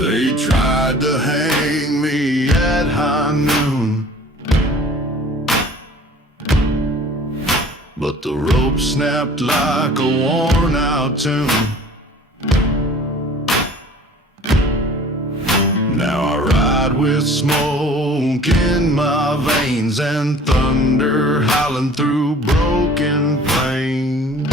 They tried to hang me at high noon, but the rope snapped like a worn-out tune. Now I ride with smoke in my veins and thunder howling through broken plains.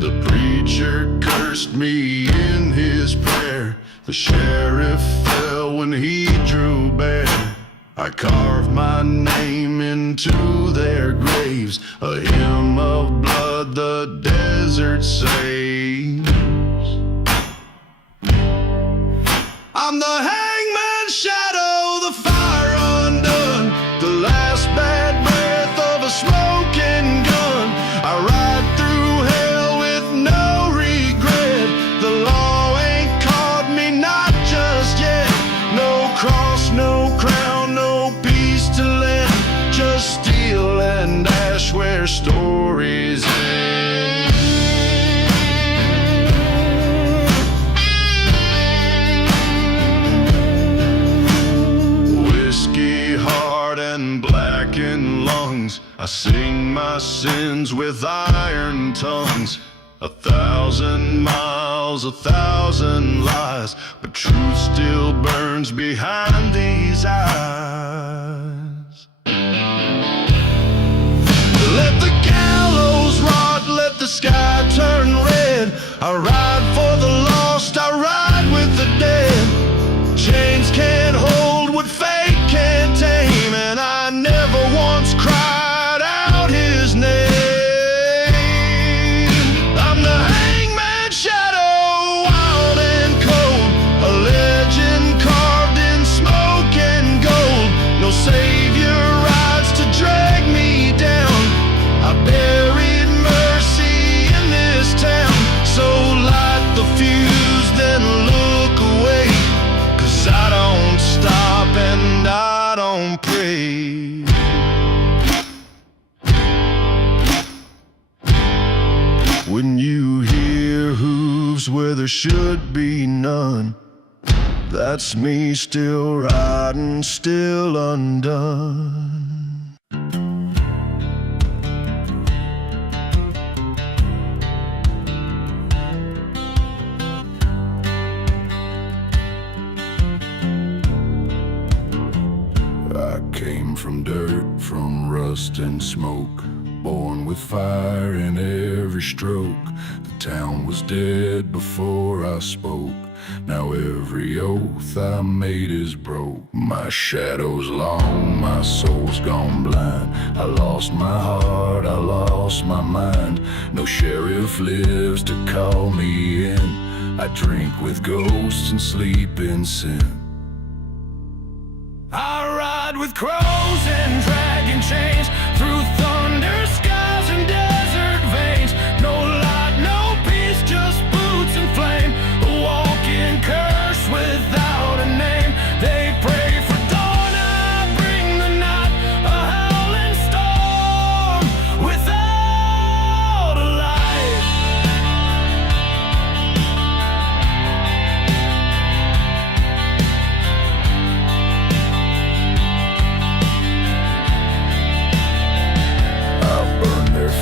The preacher cursed me in his prayer. The sheriff fell when he drew bare. I carved my name into their graves, a hymn of blood the desert saves. I'm the hangman's shadow, the fire undone, the last bad breath of a smoking gun. I ride through hell with no regret. The law ain't caught me, not just yet. No cross, no crown, no peace to let, just steel and ash where stories end. And blackened lungs, I sing my sins with iron tongues. 1,000 miles, 1,000 lies, but truth still burns behind these eyes. Let the gallows rot, let the sky turn red. I ride for the lost, I ride with the dead. Chains can't hold what fate can't tame, and I never once cried out his name. I'm the hangman's shadow, wild and cold, a legend carved in smoke and gold. No savior rides to drag me down. I buried mercy in this town, so light the fuse, then look away, 'cause I don't stop and I don't pray. When you hear hooves where there should be none, that's me still riding, still undone. I came from dirt, from rust and smoke, born with fire in every stroke. The town was dead before I spoke. Now every oath I made is broke. My shadow's long, my soul's gone blind. I lost my heart, I lost my mind. No sheriff lives to call me in. I drink with ghosts and sleep in sin. I ride with crows and dragon chains, through thunder skies and desert veins. No light, no peace, just boots and flame. A walking curse without a name. They pray for dawn, I bring the night, a howling storm without a light.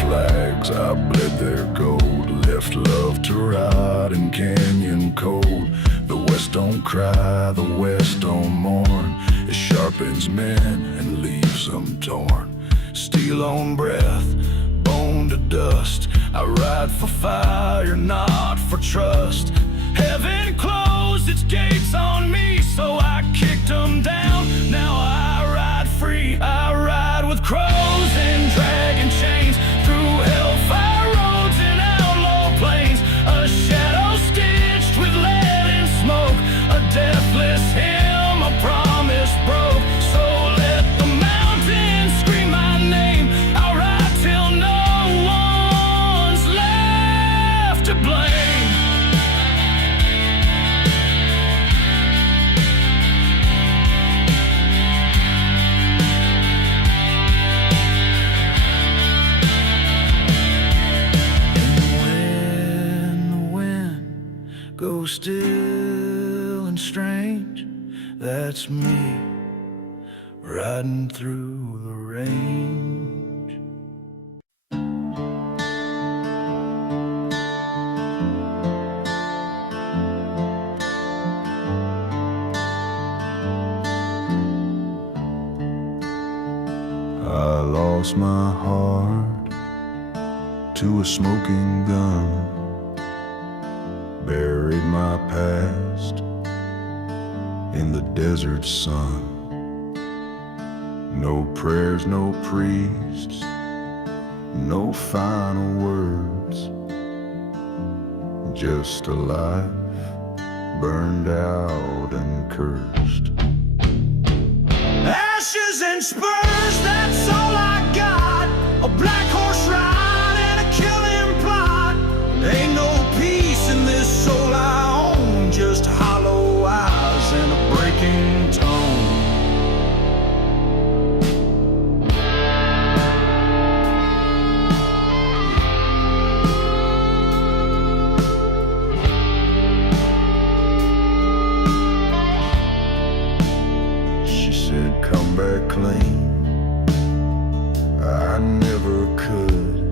Flags, I bled their gold, left love to rot in canyon cold. The West don't cry, the West don't mourn. It sharpens men and leaves them torn. Steel on breath, bone to dust. I ride for fire, not for trust. Heaven closed its gates on me, so I kicked them down. Now I ride free, I ride with crows and dragon chains, through hellfire roads and outlaw plains. A shadow stitched with lead and smoke, a deathless hymn, a promise broke. So let the mountains scream my name. I'll ride till no one's left to blame. still and strange, that's me riding through the range. I lost my heart to a smoking gun, buried my past in the desert sun. No prayers, no priests, no final words, just a life burned out and cursed. Ashes and spurs, that's all I got. A black horse ride and a killing plot. Ain't no peace in this soul I own, just hollow eyes and a breaking tone. She said, come back clean. I never could.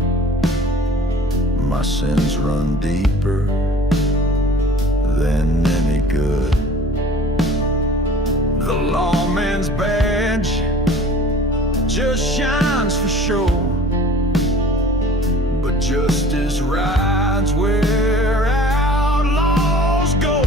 My sins run deeper than any good. The lawman's badge just shines for show, but justice rides where outlaws go.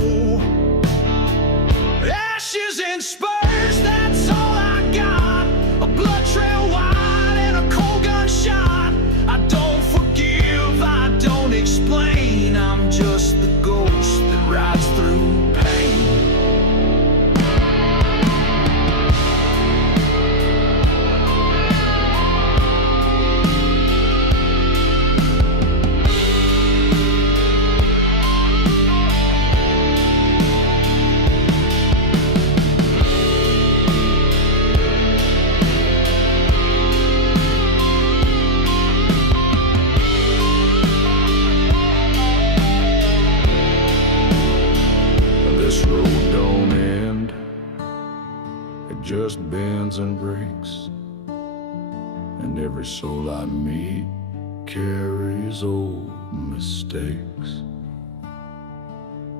Ashes and spurs, that's all I got. A blood trail wide and a cold gunshot. I don't forgive, I don't explain. I'm just the ghost that rides through pain. This road don't end, it just bends and breaks, and every soul I meet carries old mistakes.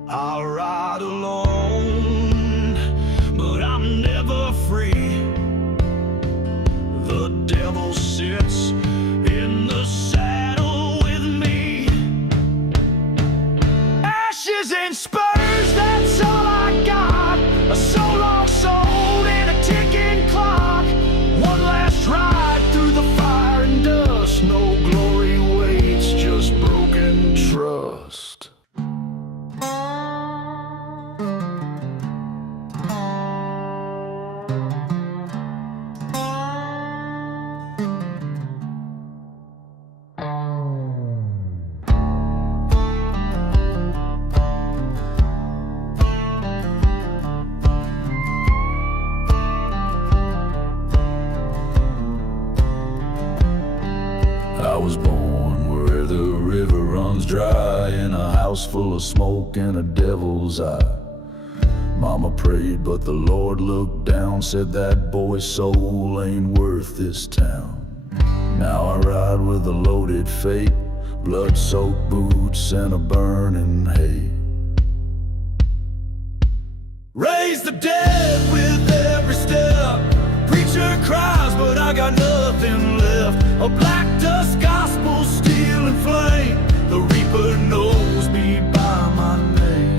I'll ride alone, but I'm never free. The devil sits in the saddle with me. Ashes and spurs, that's all I got. A soul long sold and a ticking clock. One last ride through the fire and dust. No glory waits, just broken trust. I was born where the river runs dry, in a house full of smoke and a devil's eye. Mama prayed, but the Lord looked down, said that boy's soul ain't worth this town. Now I ride with a loaded fate, blood-soaked boots and a burning hay. Raise the dead with every step. Preacher cries, but I got nothing left. A black dust gospel, steel and flame. The reaper knows me by my name.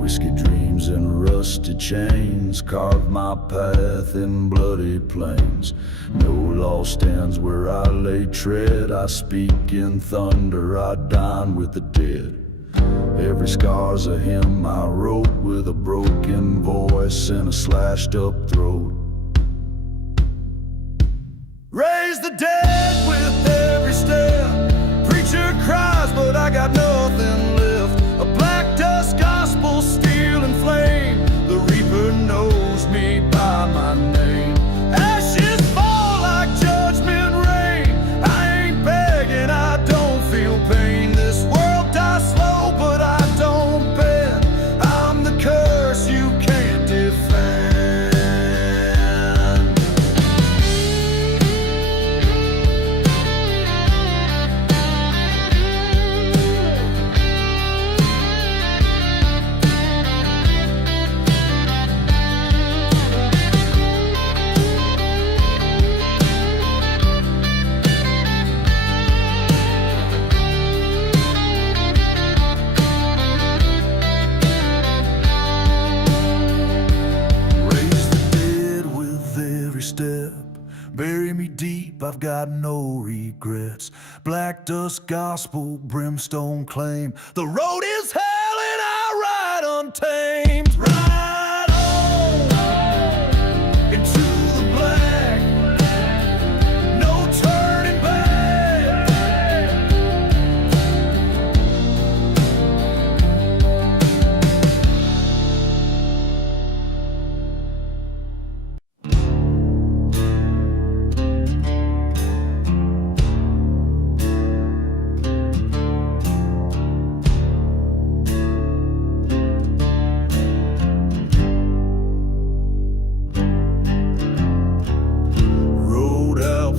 Whiskey dreams and rusty chains carve my path in bloody plains. No law stands where I lay tread. I speak in thunder, I dine with the dead. Every scar's a hymn I wrote with a broken voice and a slashed up throat. Raise the dead with every step. Preacher cries, but I got nothing left. A black dove Bury me deep, I've got no regrets. Black dust gospel, brimstone claim. The road is hell and I ride untamed. Ride on into the black. No turning back.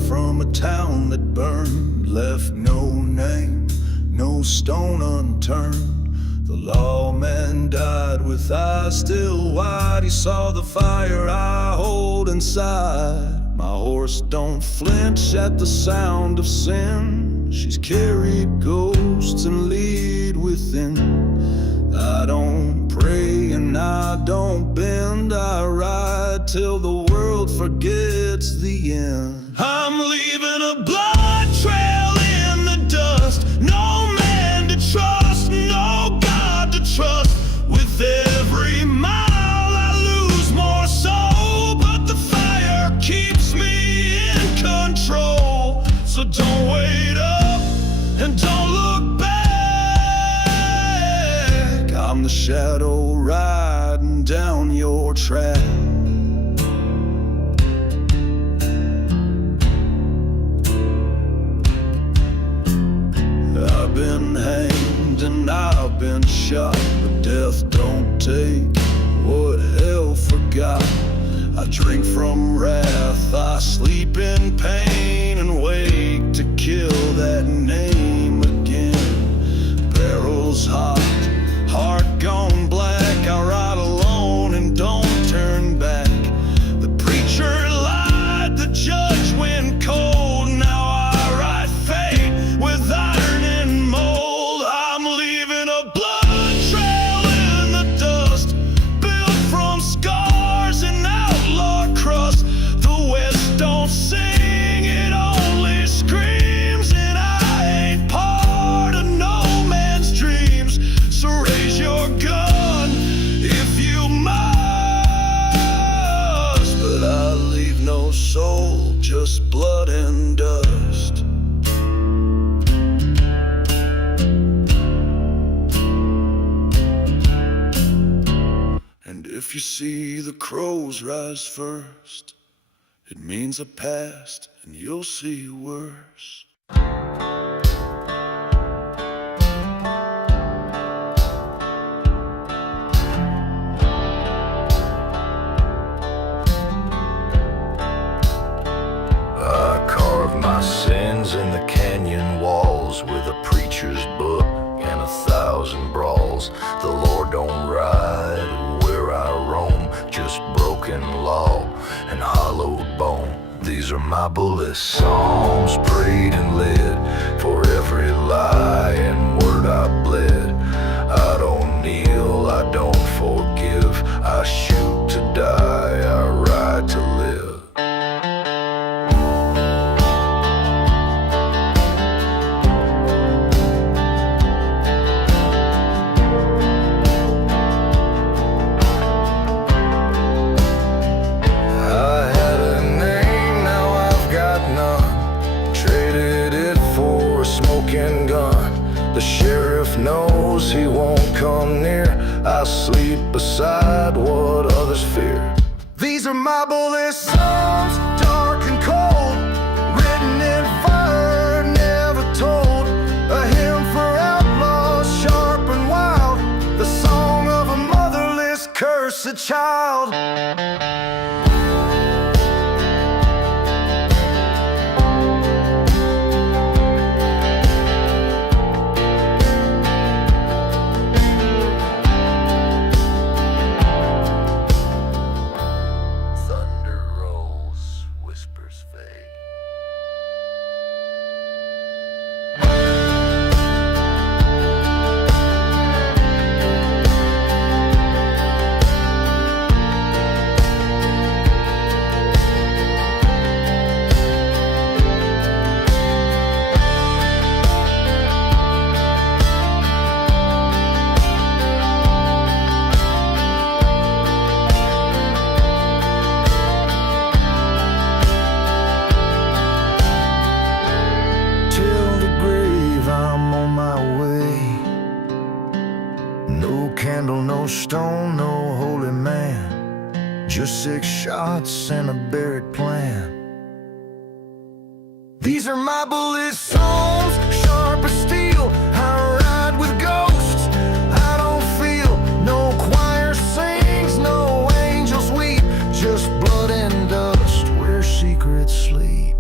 From a town that burned, left no name, no stone unturned. The lawman died with eyes still wide. He saw the fire I hold inside. My horse don't flinch at the sound of sin. She's carried ghosts and lead within. I don't pray and I don't bend. I ride till the world forgets the end. I'm leaving a blood trail in the dust. No man to trust, no God to trust. With every mile I lose more soul, but the fire keeps me in control. So don't wait up and don't look back. I'm the shadow riding down your track. I've been hanged and I've been shot, but death don't take what hell forgot. I drink from wrath, I sleep in pain, and wake to kill that name again. Barrels hot, heart gone black, I ride alone and don't turn back. The preacher lied, the judge went cold. Now I ride fate with iron and mold. I'm leaving a blood trail in the dust, built from scars and outlaw crust. The West don't sing, it only screams, and I ain't part of no man's dreams. So raise your gun if you must, but I leave no soul, just blood and dust. And if you see the crows rise first, it means I passed, and you'll see worse. I carved my sins in the canyon walls with a preacher's book and 1,000 brawls. The Lord don't ride where I roam, just broken law and hollowed bone. These are my bullet psalms, prayed and led, for every lie and word I bled. I don't kneel, I don't forgive, I shoot to die, I ride to live. The sheriff knows he won't come near. I sleep beside what others fear. These are my bullet songs, dark and cold, written in fire, never told. A hymn for outlaws, sharp and wild, the song of a motherless, cursed child. shots and a buried plan. These are my bullet songs, sharp as steel. I ride with ghosts I don't feel. No choir sings, no angels weep, just blood and dust where secrets sleep.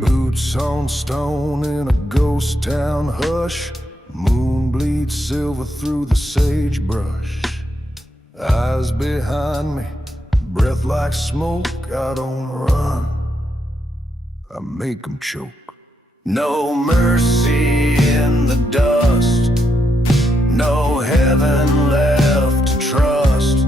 Boots on stone in a ghost town hush. Moon bleeds silver through the sagebrush. Eyes behind me, breath like smoke. I don't run, I make 'em choke. No mercy in the dust, no heaven left to trust.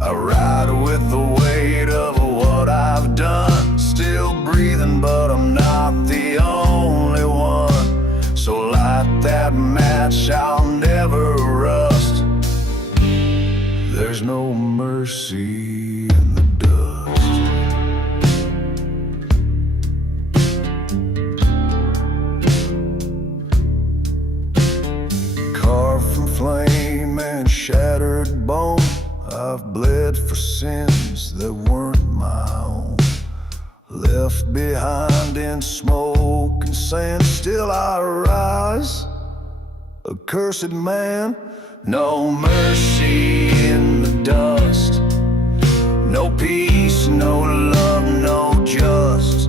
I ride with the weight of what I've done. Still breathing, but I'm not the only one. So light that match, I'll never rust. There's no mercy in the dust. Carved from flame and shattered bone, I've bled for sins that weren't my own. Left behind in smoke and sand, still I rise, a cursed man. No mercy in the dust, no peace, no love, no just.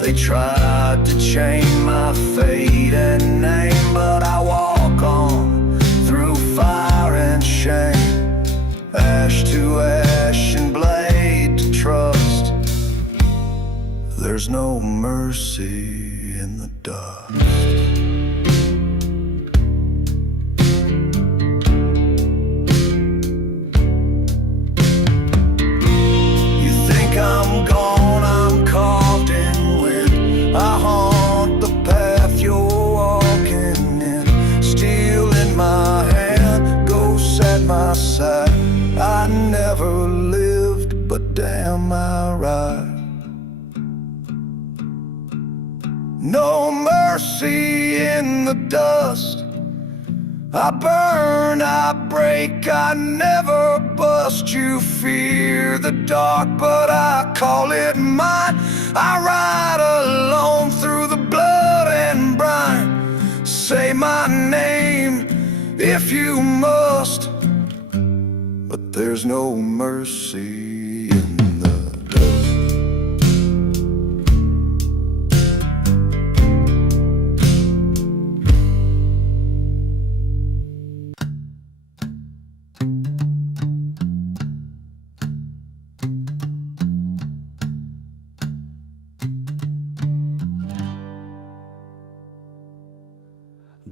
They tried to chain my fate and name, but I walk on through fire and shame. Ash to ash and blade to trust. There's no mercy in the dust. You think I'm gone, I'm carved in wind. I haunt the path you're walking in. Steel in my hand, ghosts at my side. I never lived, but damn I ride. No mercy in the dust. I burn, I break, I never bust. You fear the dark, but I call it mine. I ride alone through the blood and brine. Say my name if you must, but there's no mercy in the dust.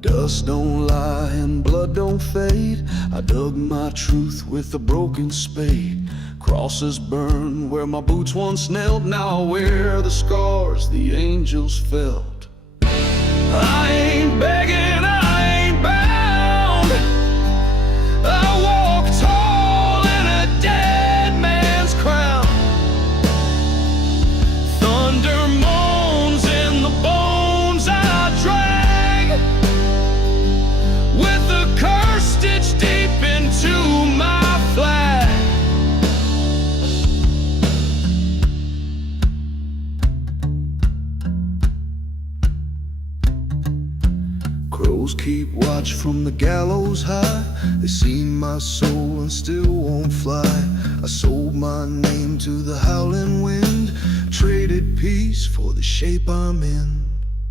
Dust don't lie and blood don't fade. I dug my truth with a broken spade. Crosses burn where my boots once knelt. Now I wear the scars the angels felt. I ain't begging, I ain't bound. I walk tall in a dead man's crown. Thunder moans in the bones I drag, with a curse stitched deep into my flag. Crows keep watch from the gallows high. They seen my soul and still won't fly. I sold my name to the howling wind, traded peace for the shape I'm in.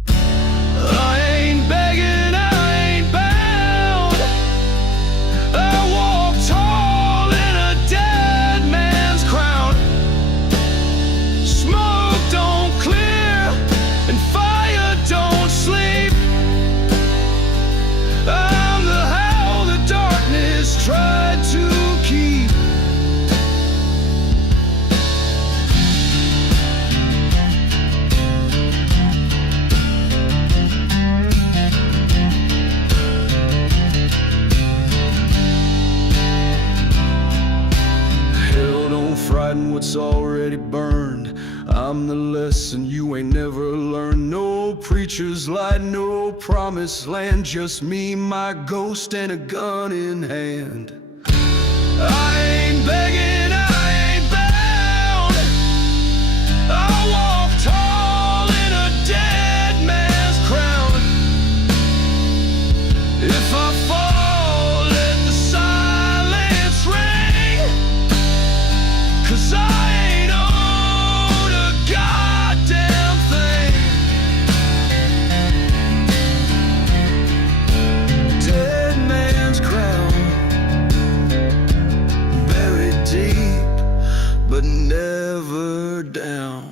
I ain't begging, I ain't bound. I walk tall in a dead man's crown. Smoke don't clear and fire don't sleep. I'm the rewriting what's already burned. I'm the lesson you ain't never learned. No preacher's light, no promised land, just me, my ghost, and a gun in hand. I ain't begging, I ain't bound. I walk tall in a dead man's crown. If I fall, let the silence ring, 'cause I ain't owed a goddamn thing. Dead man's crown, buried deep, but never down.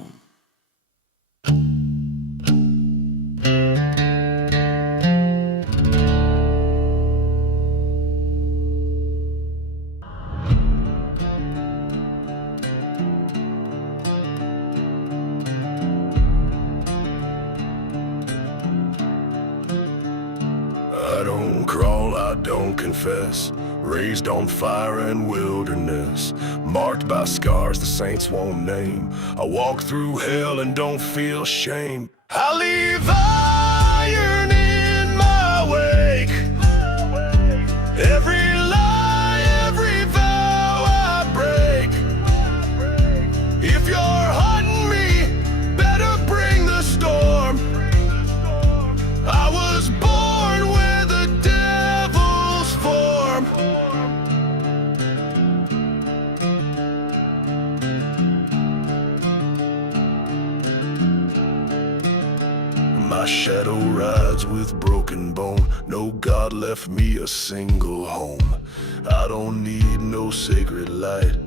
I don't crawl, I don't confess. Raised on fire and wilderness, marked by scars the saints won't name. I walk through hell and don't feel shame. I leave iron in my wake. Every lie, every vow I break. If you're hunting me, better bring the storm. I was born with the devil's form. My shadow rides with broken bone. No God left me a single home. I don't need no sacred light.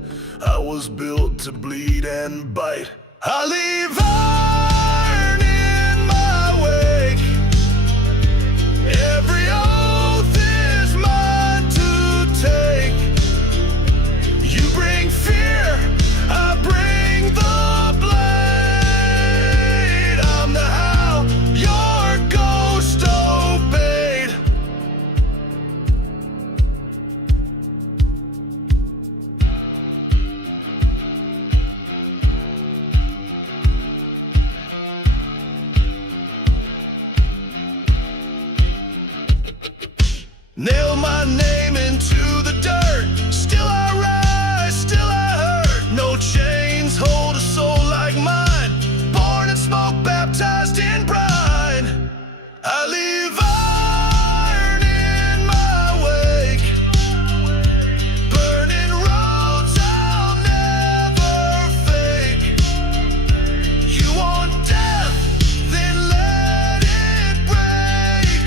I was built to bleed and bite. I leave iron in my wake. Every oath is mine to take. You bring fear, I bring the blade. I'm the howl your ghost obeyed. Nail my name into the dirt. Still I rise, still I hurt. No chains hold a soul like mine. Born in smoke, baptized in brine. I leave iron in my wake. Burning roads I'll never fake. You want death, then let it break.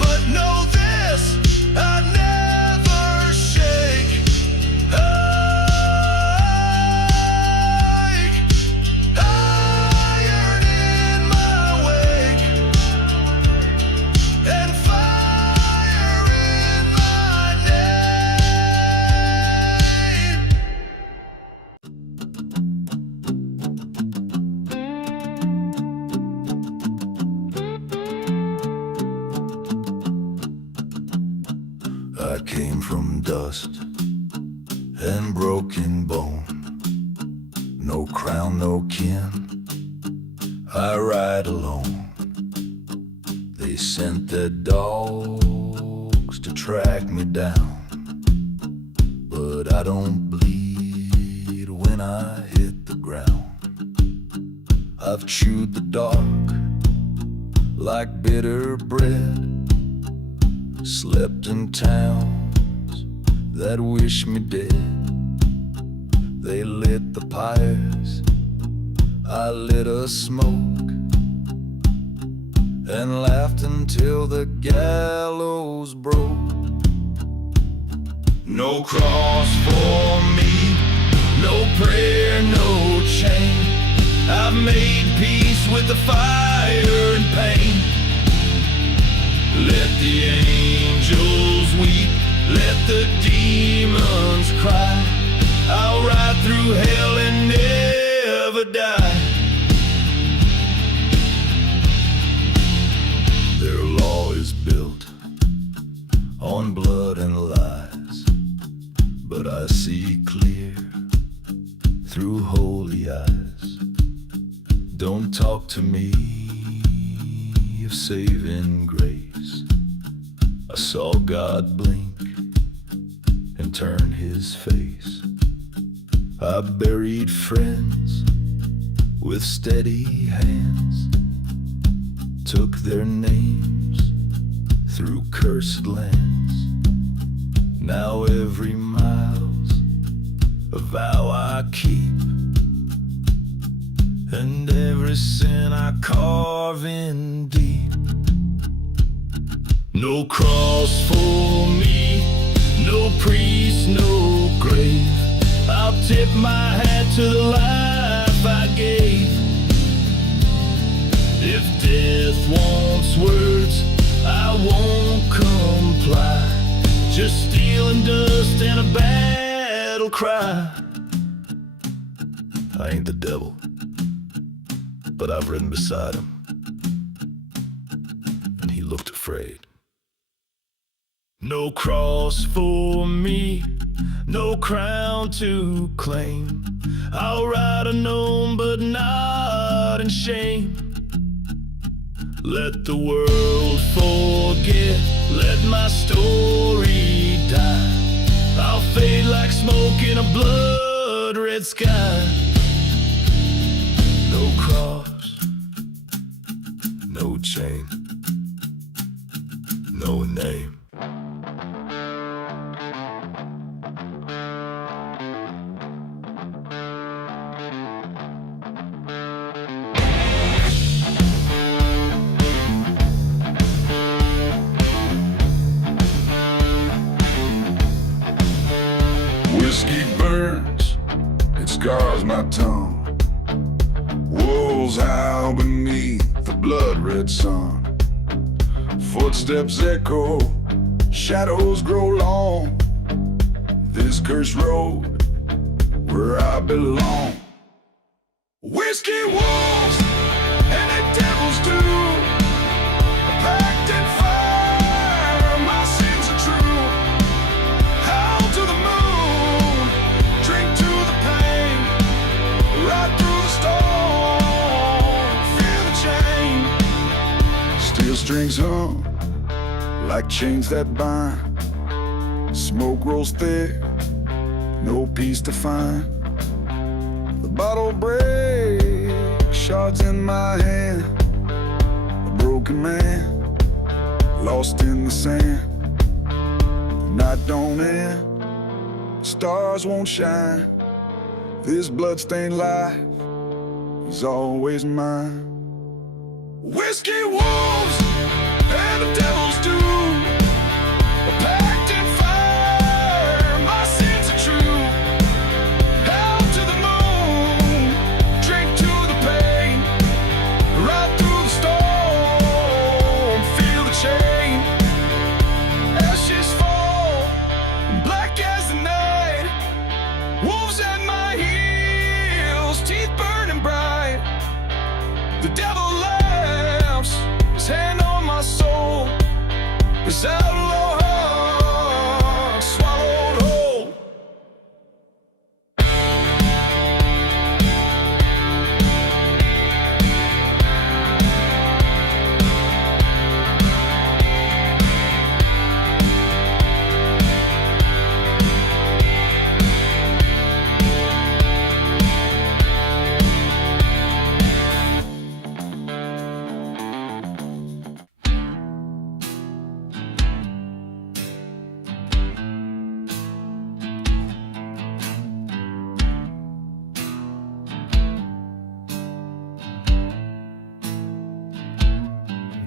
But know this, I never shake. Iron in my wake, and fire in my name. I came from dust and broken bone. No crown, no kin, I ride alone. They sent their dogs to track me down, but I don't bleed when I hit the ground. I've chewed the dark like bitter bread, slept in towns that wish me dead. They lit the pyres, I lit a smoke, and laughed until the gallows broke. No cross for me, no prayer, no chain. I've made peace with the fire and pain. Let the angels weep, let the demons cry. I'll ride through hell and never die. Their law is built on blood and lies, but I see clear empty eyes. Don't talk to me of saving grace. I saw God blink and turn his face. I buried friends with steady hands, took their names through cursed lands. Now every mile's a vow I keep, and every sin I carve in deep. No cross for me, no priest, no grave. I'll tip my hat to the life I gave. If death wants words, I won't comply. Just steel and dust and a battle cry. I ain't the devil, but I've ridden beside him, and he looked afraid. No cross for me, no crown to claim. I'll ride unknown but not in shame. Let the world forget, let my story die. I'll fade like smoke in a blood-red sky. No cross, no chain, no name. Whiskey burns, it scars my tongue. Wolves howl beneath the blood-red sun. Footsteps echo, shadows grow long. This cursed road where I belong. Whiskey wolves and the devils do a pact in fire. My sins are true. Howl to the moon, drink to the pain, right through the storm, feel the chain. Steel strings hum like chains that bind. Smoke rolls thick, no peace to find. The bottle breaks, shards in my hand. A broken man, lost in the sand. The night don't end, stars won't shine. This bloodstained life is always mine. Whiskey wolves and the devils do a pact in fire. My sins are true. Howl to the moon, drink to the pain, right through the storm, feel the chain. Ashes fall, black as the night. Wolves at my heels, teeth burning bright. The devil laughs, his hand on my soul. This outlaw heart swallowed whole.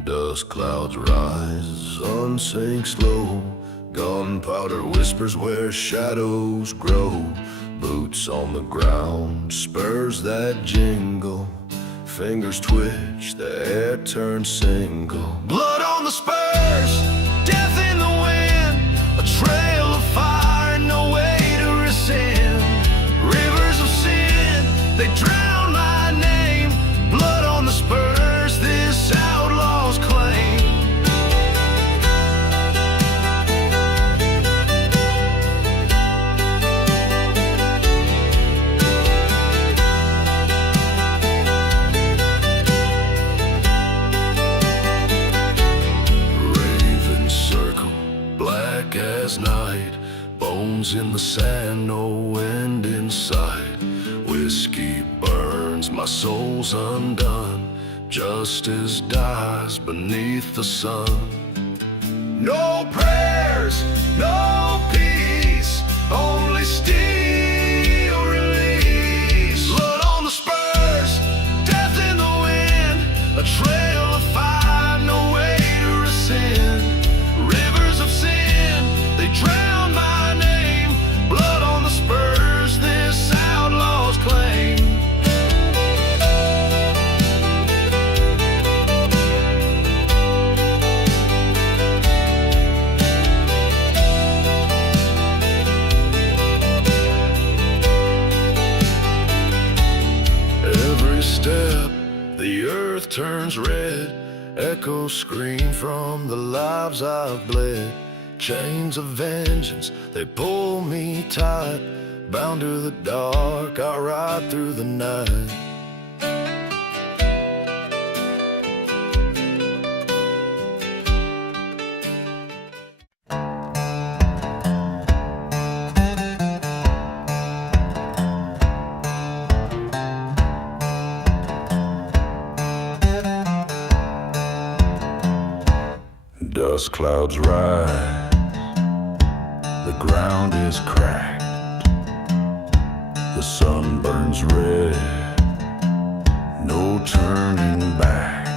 Dust clouds rise, sun sinks low. Gunpowder whispers where shadows grow. Boots on the ground, spurs that jingle. Fingers twitch, the air turns single. Blood on the spurs, death in the wind. A trail of fire, no way to rescind. Rivers of sin, they drown my name. Blood on the spurs, this outlaw's claim. in the sand, no wind in sight. Whiskey burns, my soul's undone. Justice dies beneath the sun. No prayers, no peace, only steel release. Blood on the spurs, death in the wind, a trail of fire, no way to rescind. Rivers of sin, they drown my name. Blood on the spurs, this outlaw's claim. Step, the earth turns red. Echoes scream from the lives I've bled. Chains of vengeance, they pull me tight. Bound to the dark, I ride through the night. Dust clouds rise, the ground is cracked, the sun burns red, no turning back.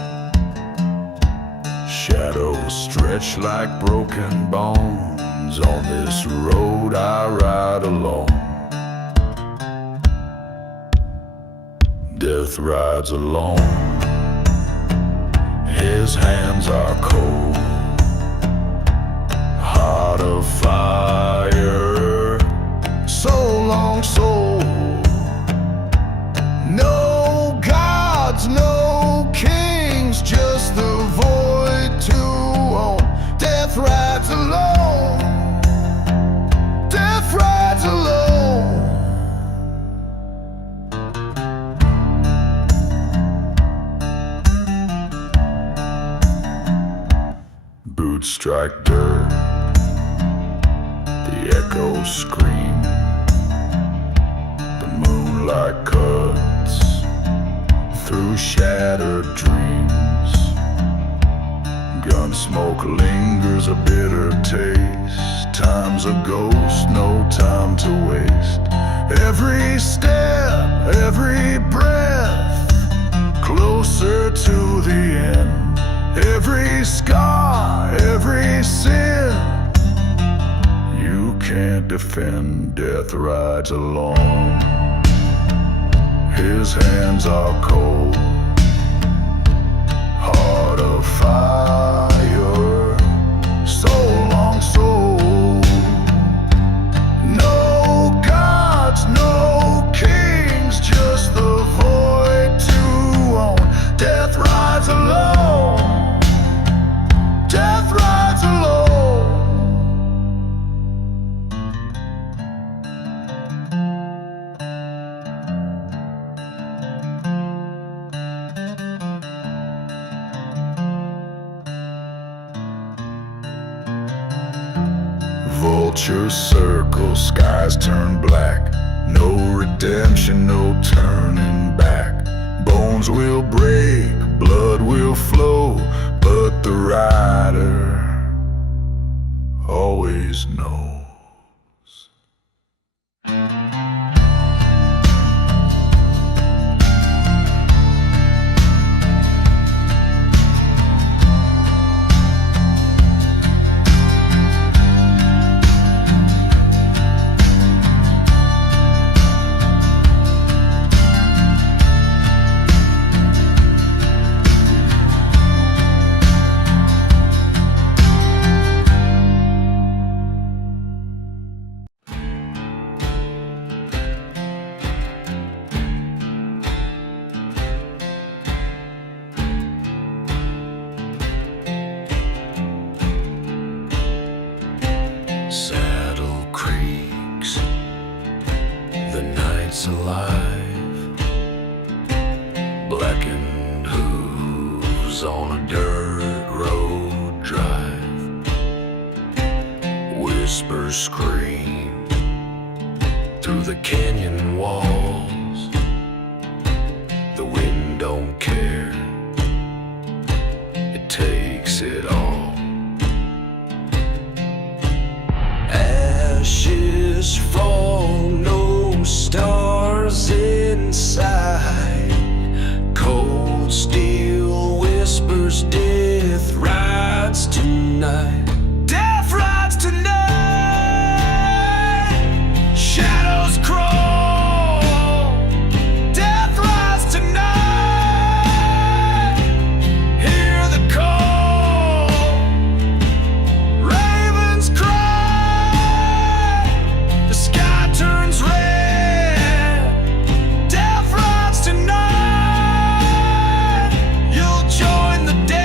Shadows stretch like broken bones, on this road I ride alone. Death rides alone, his hands are cold. Heart of fire, so long soul. No gods, no kings, just the void to own. Death rides alone, death rides alone. Boots strike dirt, the echoes scream. The moonlight cuts through shattered dreams. Gun smoke lingers, a bitter taste. Time's a ghost, no time to waste. Every step, every breath, closer to the end. Every scar, every sin, you can't defend. Death rides alone, his hands are cold. Heart of fire, so long soul. No gods, no kings, just the void to own. Death rides alone, death rides alone. Vultures circle, skies turn black. No redemption, no turning back. Bones will break, blood will flow, but the rider always knows. Saddle creaks, the night's alive. Blackened hooves on a dirt road drive. Whispers scream, through the canyon walls. The wind don't care, it takes it all. Ashes fall, no stars inside. Cold steel whispers, death rides tonight. Death rides tonight. Shadows crawl. Death rides tonight. Hear the call. Ravens cry. The sky turns red. Death rides tonight. You'll join the dead.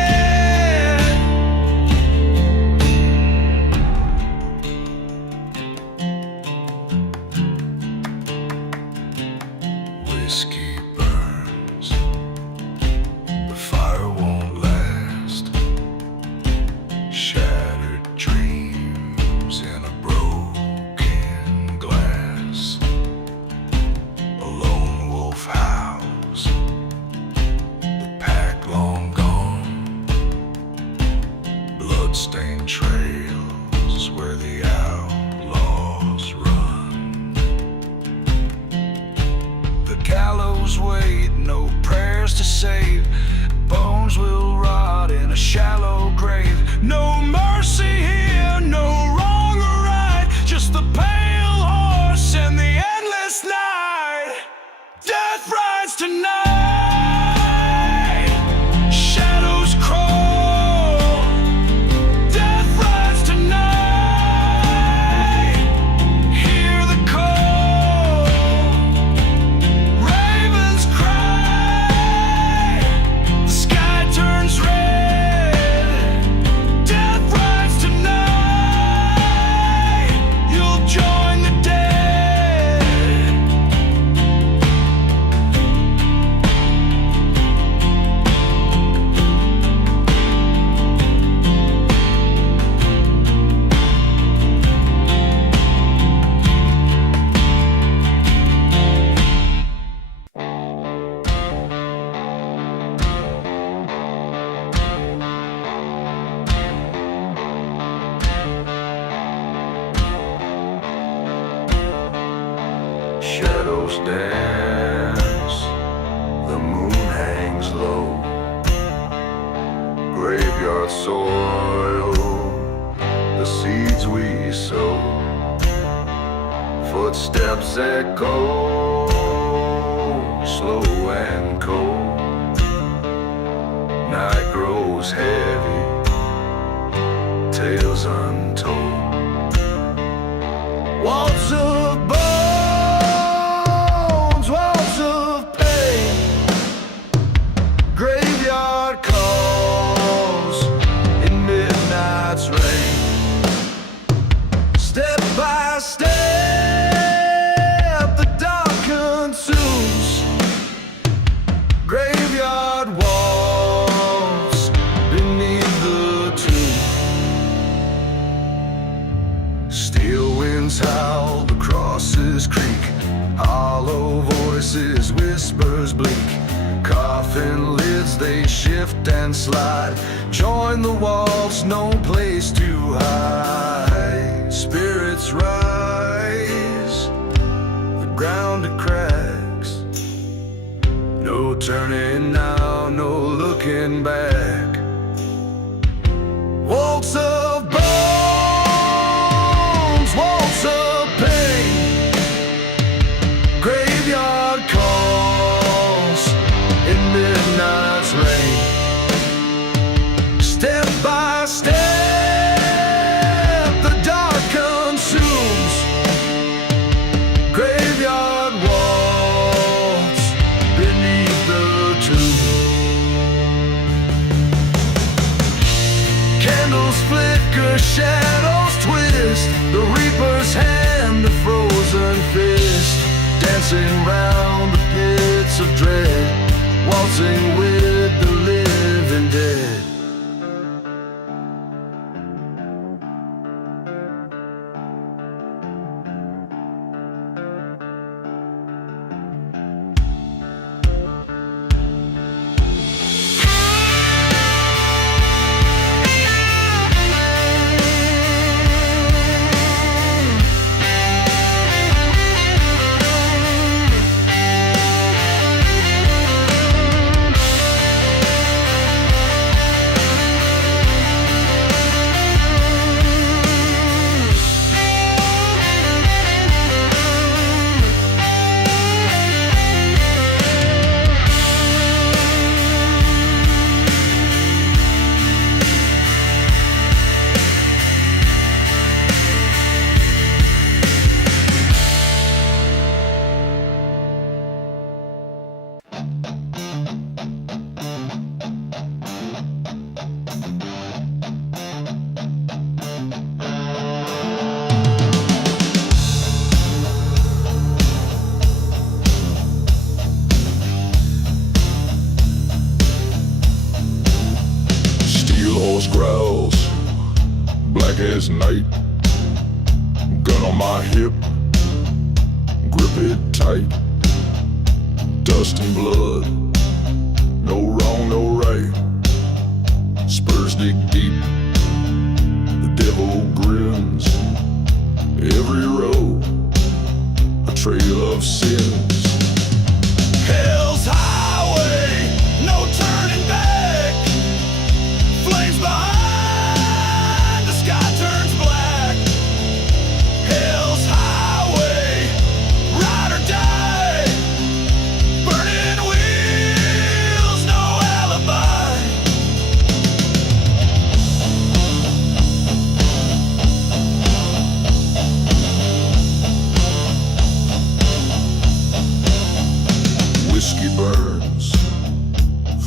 Whiskey burns, the fire won't last. Shattered dreams in a broken glass. A lone wolf howls, the pack long gone. Bloodstained trails where the outlaws run. The gallows wait, no prayers to save. Bones will rot in a shallow grave. No mercy here, no wrong or right. Just the pale horse and the endless night. Death rides tonight. Shadows crawl. Death rides tonight. Hear the call. Ravens cry. The sky turns red. Death rides tonight. You'll join the dead. Shadows dance, the moon hangs low. Graveyard soil, the seeds we sow. Footsteps echo, slow and cold. Night grows heavy, tales untold. Walls of bones, walls of pain. Graveyard calls in midnight's rain. Step by step, the dark consumes. Graveyard walls beneath the tomb. Steel winds howl, the crosses creak. Hollow voices, whispers bleak. Coffin lids, they shift and slide. Join the walls, no place to hide. Spirits rise, the ground it cracks. No turning now, no looking back. Waltz of bones, waltz of pain. Graveyard calls in midnight's rain. Step by step, the dark consumes. Graveyard walls beneath the tomb. Candles flicker, shadows twist. The reaper's hand, a frozen fist. Dancing round the pits of dread, waltzing with the living dead. hip, grip it tight. Dust and blood, no wrong, no right. Spurs dig deep, the devil grins. Every road, a trail of sins. Hell's highway, no turning back. Flames behind, the sky turns black. Hell's highway, ride or die. Burning wheels, no alibi. Whiskey burns,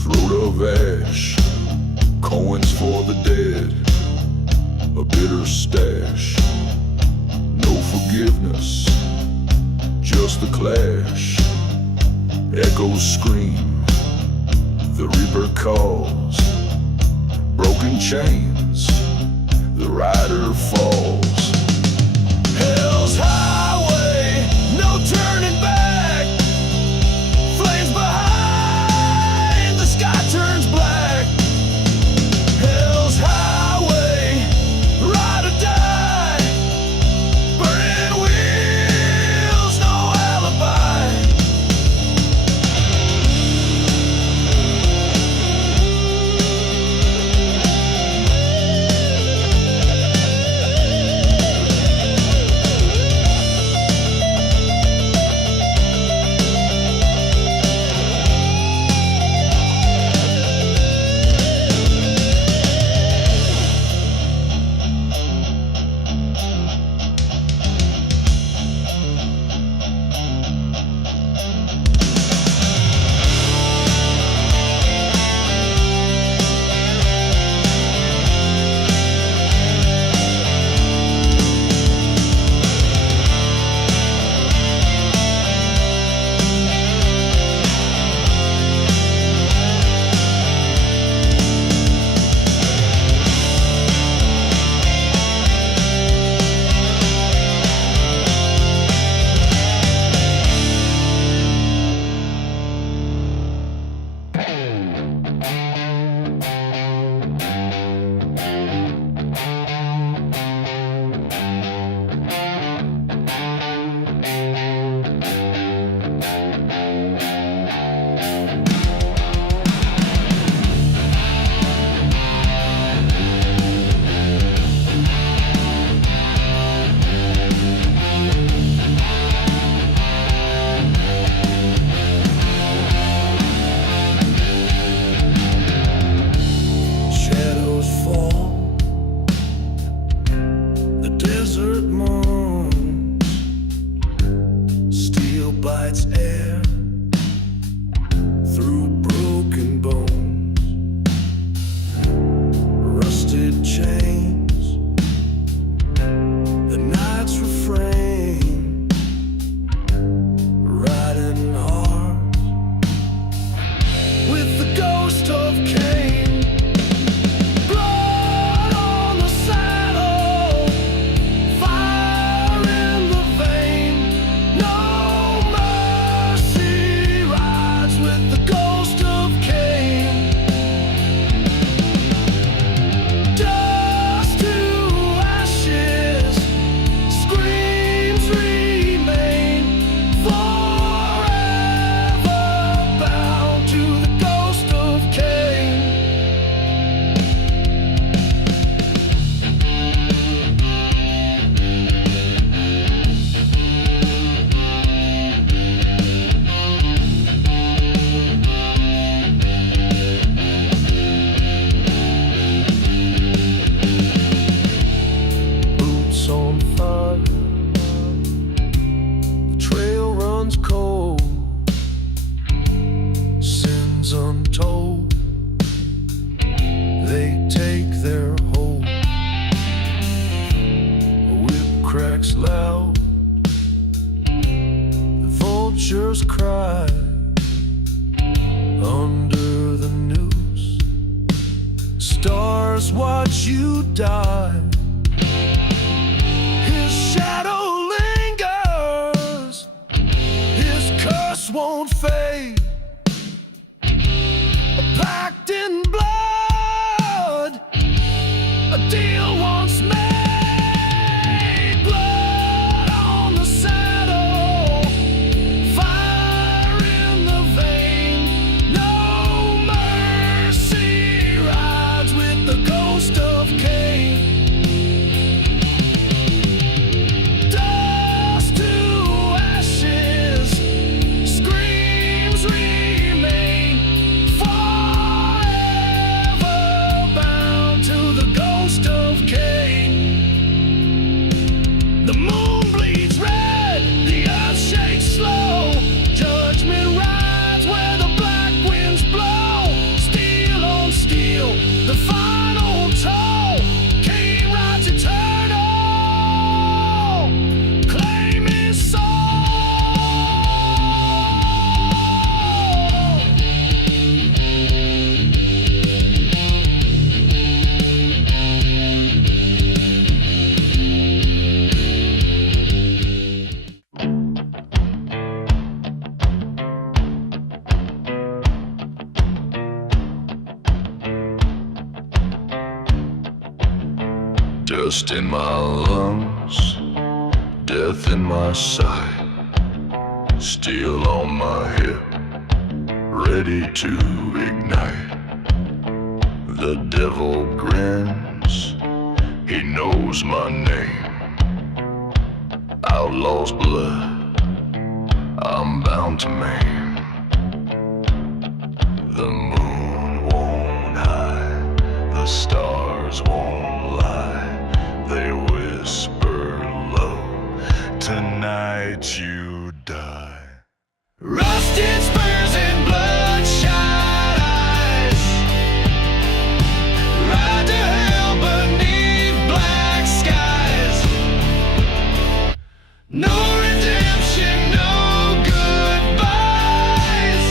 throat of ash. Coins for the dead, a bitter stash. No forgiveness, just the clash. Echoes scream, the reaper calls. Broken chains, the rider falls. Hell's highway, no turning back. Flames behind, the sky turns black. Hell's highway, ride or die. Burning wheels, no alibi. Shadows fall, the desert moans. Steel bites air through broken bones. Rusted chains, the night's refrain. Riding hard with the ghost of Cain. Blood on the saddle, fire in the vein. No mercy rides with the ghost of Cain. Dust to ashes, screams remain. Forever bound to the ghost of Cain. Boots on fire, the trail runs cold. Sins untold, they take their hold. A whip cracks loud, the vultures cry. Under the noose, stars watch you die. His shadow lingers. Dust in my lungs, death in my sight, steel on my hip, ready to ignite. The devil grins, he knows my name. Outlaw's blood, I'm bound to maim. The moon won't hide, the stars won't lie. They whisper low, tonight you die. Rusted spurs and bloodshot eyes, ride to hell beneath black skies. No redemption, no goodbyes.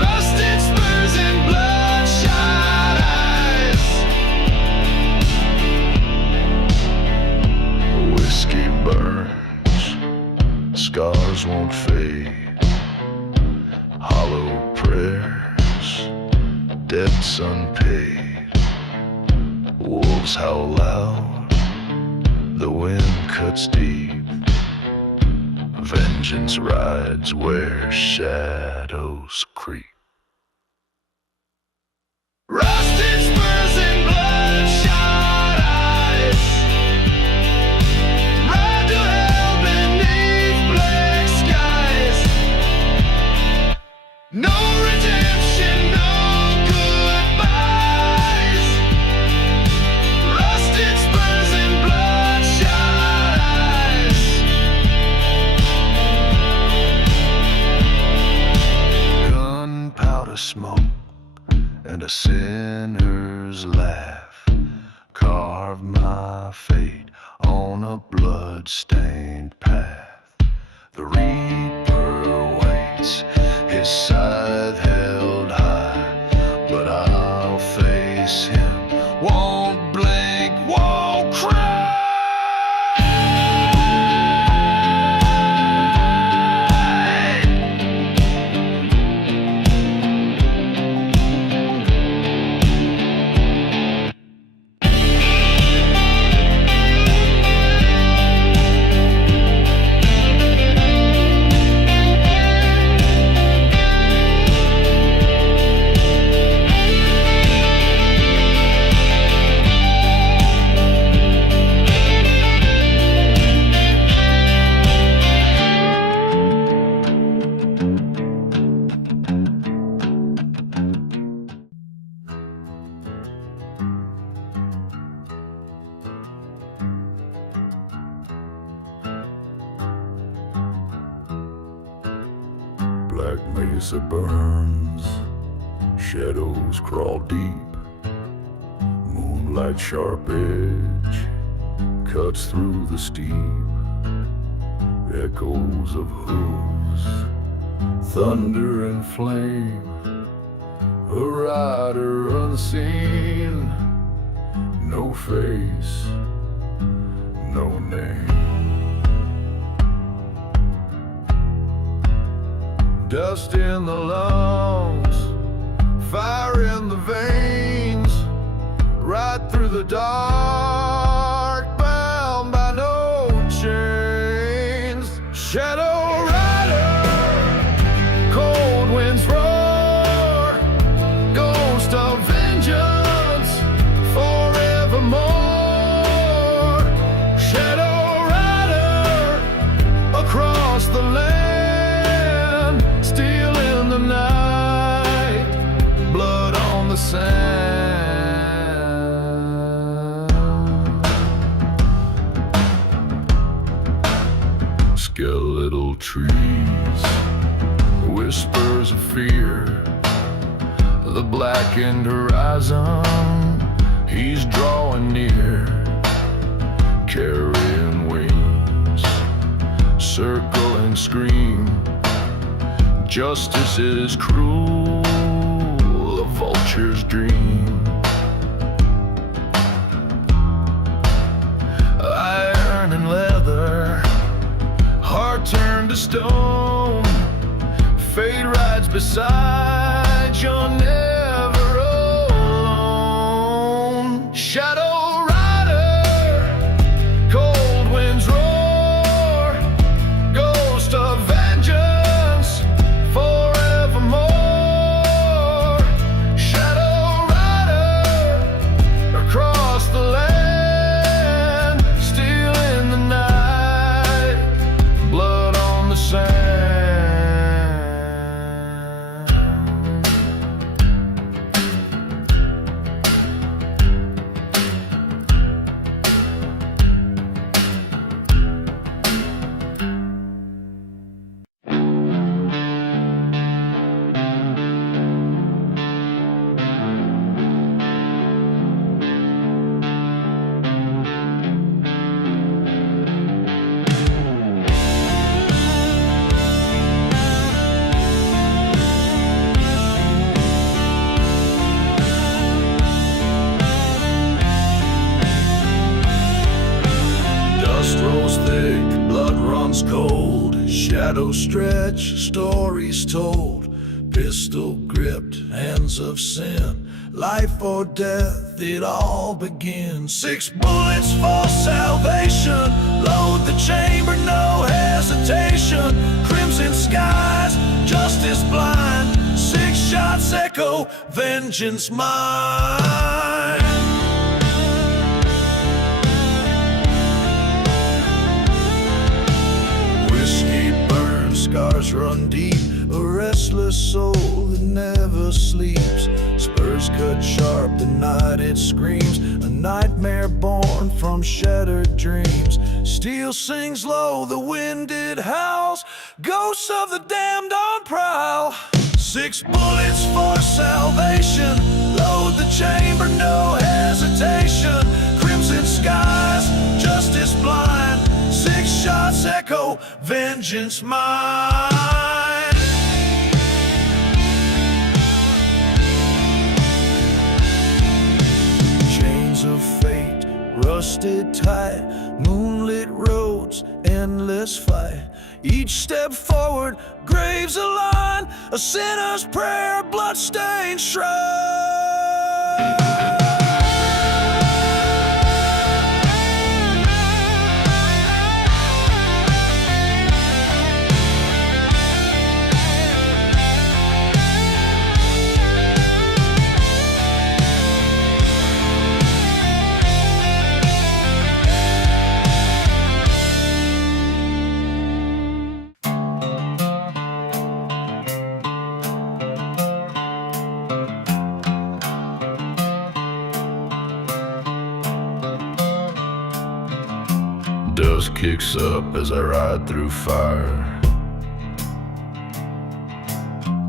Rusted spurs and bloodshot eyes. Whiskey burns, scars won't fade. Hollow prayers, debts unpaid. Wolves howl loud, the wind cuts deep. Vengeance rides where shadows creep. Rusted spurs and bloodshot eyes, ride to hell beneath black skies. No redemption, no goodbyes. Rusted spurs and bloodshot eyes. Gunpowder smoke and a sinner's laugh carve my fate on a blood-stained path. The reaper waits, his scythe held high, but I'll face him, won't blink, won't cry. Black mesa burns, shadows crawl deep. Moonlight sharp edge cuts through the steep. Echoes of hooves, thunder and flame. A rider unseen, no face, no name. Dust in the lungs, fire in the veins, right through the dark, bound by no chains. Shadow rider, cold winds roar, ghost of vengeance forevermore. Shadow rider, across the land, still in the night, blood on the sand. Skeletal trees, whispers of fear. The blackened horizon, he's drawing near, carrying wings, circle and scream. Justice is cruel, a vulture's dream. Iron and leather, heart turned to stone. Fate rides beside, you're never alone. Shadow rider, runs cold, shadows stretch, stories told, pistol gripped, hands of sin, life or death, it all begins. 6 bullets for salvation, load the chamber, no hesitation. Crimson skies, justice blind, 6 shots echo, vengeance mine. Whiskey burns, scars run deep, a restless soul that never sleeps. Spurs cut sharp, the night it screams, a nightmare born from shattered dreams. Steel sings low, the wind it howls, ghosts of the damned on prowl. 6 bullets for salvation, load the chamber, no hesitation. Crimson skies, justice blind, 6 shots echo, vengeance mine. Chains of fate, rusted tight, moonlit roads, endless fight. Each step forward, graves align, a sinner's prayer, bloodstained shrine. Dust kicks up as I ride through fire.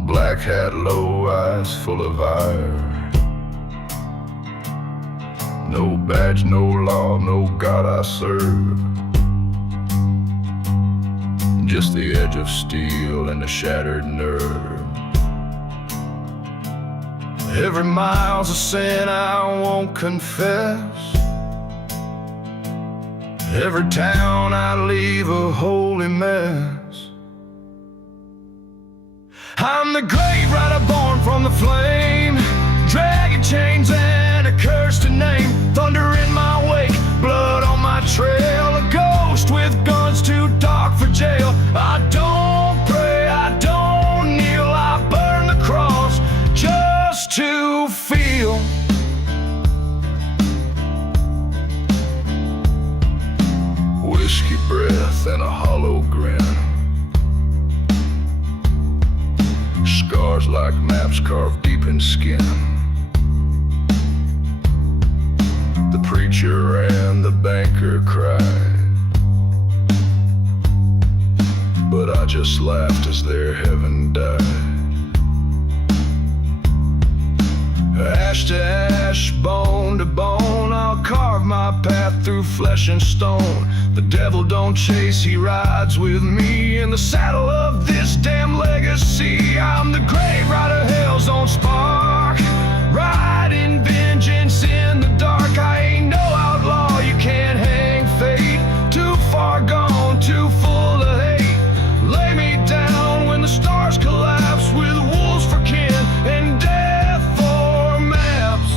Black hat, low, eyes full of ire. No badge, no law, no God I serve. Just the edge of steel and a shattered nerve. Every mile's a sin I won't confess. Every town I leave a holy mess. I'm the grave rider born from the flame, dragging chains and a cursed name. Thunder in my wake, blood on my trail, a ghost with guns too dark for jail. I don't pray, I don't kneel, I burn the cross just to feel. Whiskey breath and a hollow grin, scars like maps carved deep in skin. The preacher and the banker cried, but I just laughed as their heaven died. Ash to ash, bone to bone, I'll carve my path through flesh and stone. The devil don't chase, he rides with me in the saddle of this damn legacy. I'm the grave rider, hell's own spark, riding vengeance in the dark. I ain't no outlaw, you can't hang fate. Too far gone, too full of hate. Lay me down when the stars collapse, with wolves for kin and death for maps.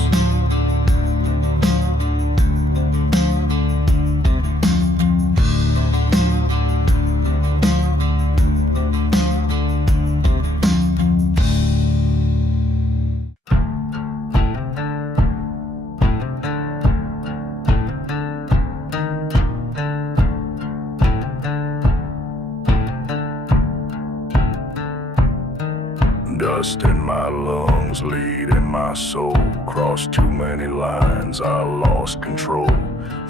Dust in my lungs, lead in my soul. Crossed too many lines, I lost control.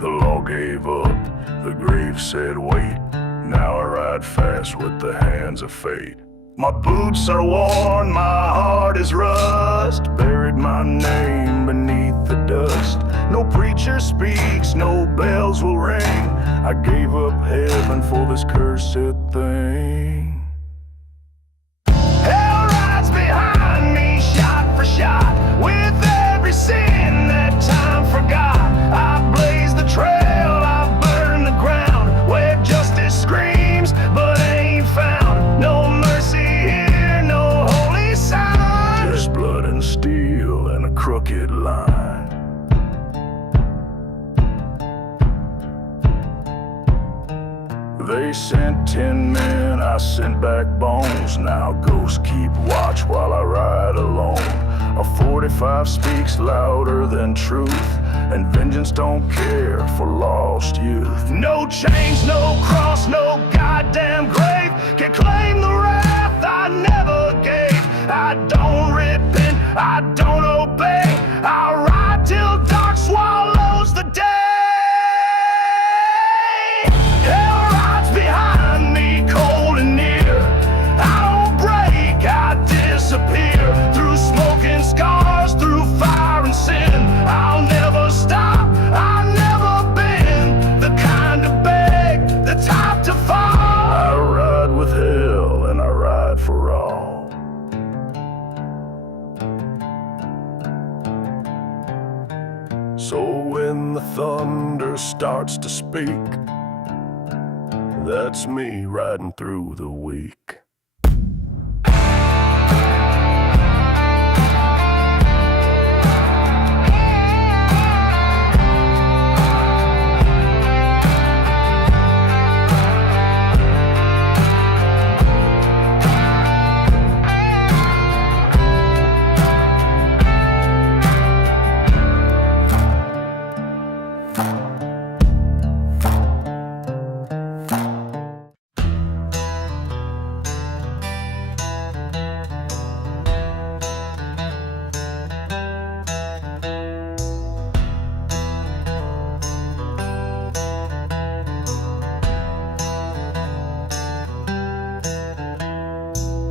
The law gave up, the grave said wait. Now I ride fast with the hands of fate. My boots are worn, my heart is rust. Buried my name beneath the dust. No preacher speaks, no bells will ring. I gave up heaven for this cursed thing. Hell rides behind me, shot for shot, with every sin that time forgot. I blaze the trail, I burn the ground, where justice screams send men, I sent back bones. Now ghosts keep watch while I ride alone. A 45 speaks louder than truth, and vengeance don't care for lost youth. No chains, no cross, no goddamn grave can claim the wrath I never gave. I don't repent, I don't obey. I ride till dark swallows the day. Hell rides behind me, cold and near. I don't break, I disappear. Through smoke and scars, through fire and sin. I'll never stop, I've never been the kind to beg, the type to fall. I ride with hell and I ride for all. So when the thunder starts to speak, that's me riding through the week.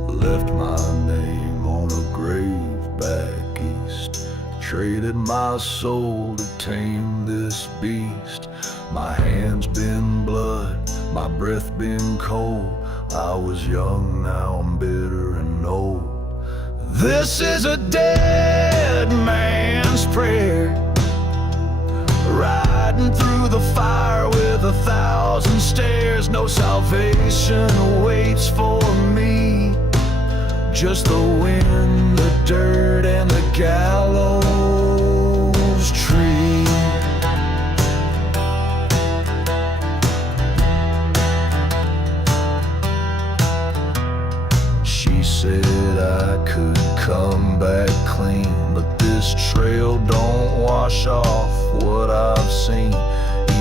Left my name on a grave back east. Traded my soul to tame this beast. My hands been blood, my breath been cold. I was young, now I'm bitter and old. This is a dead man's prayer, riding through the fire with 1,000 stairs. No salvation awaits for me, just the wind, the dirt, and the gallows tree. She said I could come back clean, but this trail don't wash off what I've seen.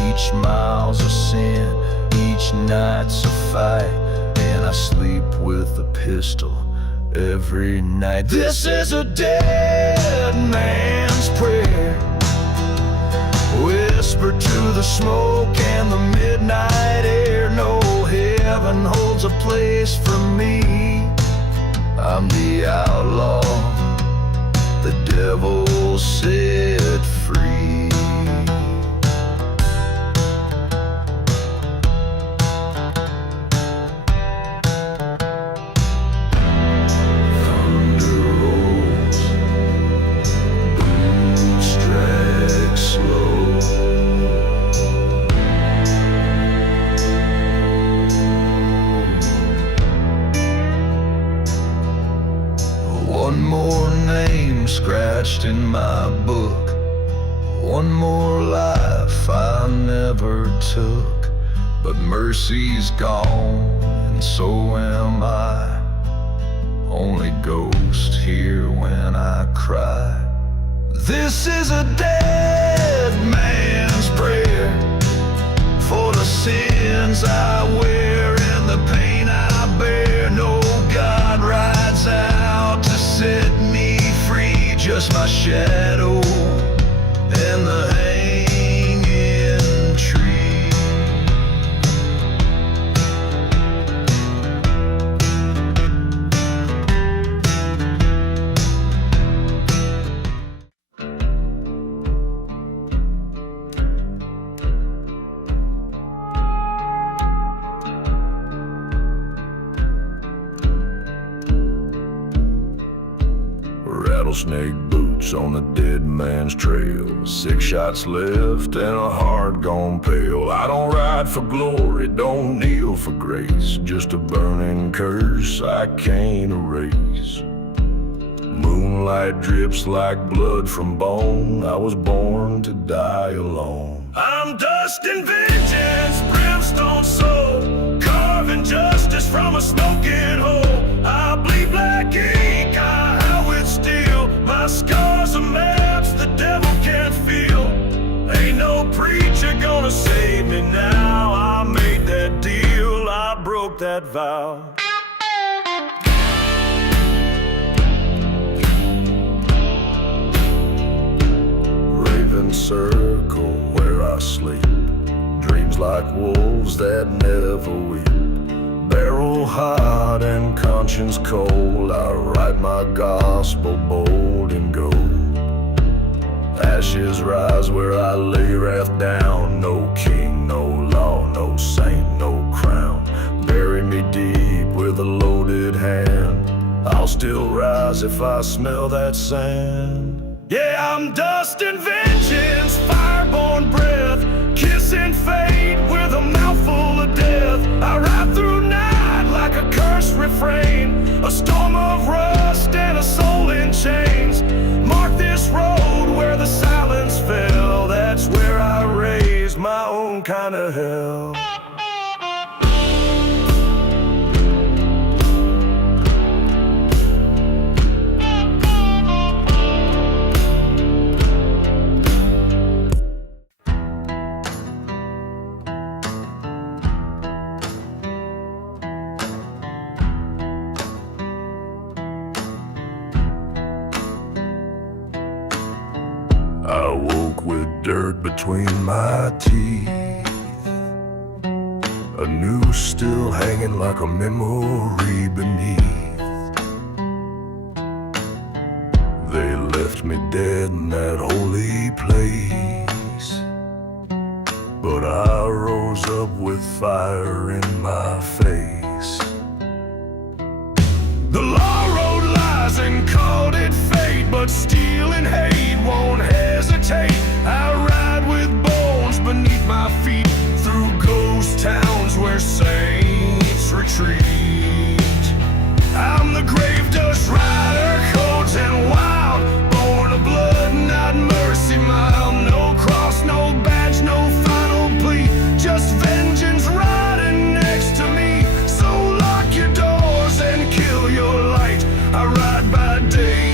Each mile's a sin, each night's a fight, and I sleep with a pistol every night. This is a dead man's prayer, whispered to the smoke and the midnight air. No heaven holds a place for me. I'm the outlaw, the devil set free. One more name scratched in my book, one more life I never took. But mercy's gone, and so am I. Only ghosts hear when I cry. This is a dead man's prayer, for the sins I wear and the pain I bear. No God rides out to set me free, just my shadow and the hanging tree. Rattlesnake boots on a dead man's trail, 6 shots left and a heart gone pale. I don't ride for glory, don't kneel for grace, just a burning curse I can't erase. Moonlight drips like blood from bone, I was born to die alone. I'm dust and vengeance, brimstone soul, carving just a smoking hole. I bleed black ink, I how it steel. My scars are maps the devil can't feel. Ain't no preacher gonna save me now. I made that deal, I broke that vow. Raven circle where I sleep, dreams like wolves that never weep. Barrel hot and conscience cold, I write my gospel bold in gold. Ashes rise where I lay wrath down. No king, no law, no saint, no crown. Bury me deep with a loaded hand. I'll still rise if I smell that sand. Yeah, I'm dust and vengeance, fireborn breath, kissing fate with a mouthful of death. I ride through night like a cursed refrain, a storm of rust and a soul in chains. Mark this road where the silence fell, that's where I raised my own kind of hell. I woke with dirt between my teeth, a noose still hanging like a memory beneath. They left me dead in that holy place, but I rose up with fire in my face. The law road lies and called it fate, but steel and hate won't hesitate. I ride with bones beneath my feet, through ghost towns where saints retreat. I'm the grave dust rider, codes and wild, born of blood, not mercy mild. No cross, no badge, no final plea, just vengeance riding next to me. So lock your doors and kill your light. I ride by day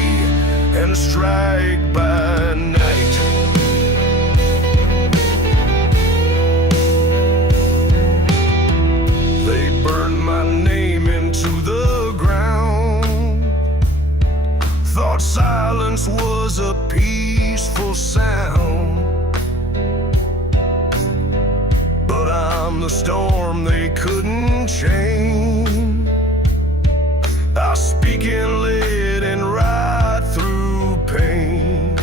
and strike by night. They burned my name into the ground, thought silence was a peaceful sound. But I'm the storm they couldn't chain. I speak in lead and ride through pain.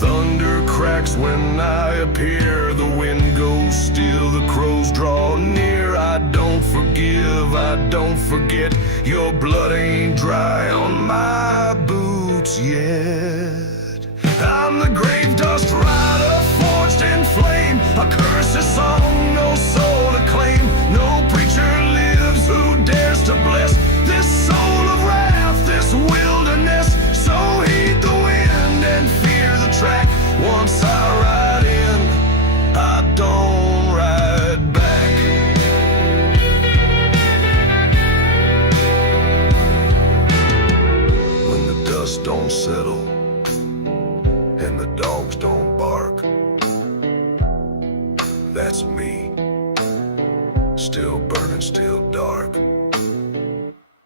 Thunder cracks when I appear, the wind goes still, the crows draw near. I don't forgive, I don't forget, your blood ain't dry on my boots yet. I'm the grave dust rider, forged in flame, a curse, a song, no soul to claim. No preacher lives who dares to bless this soul of wrath, this wilderness. So heed the wind and fear the track. Once I ride in, I don't ride back. When the dust don't settle and the dogs don't bark, that's me, still burning, still dark.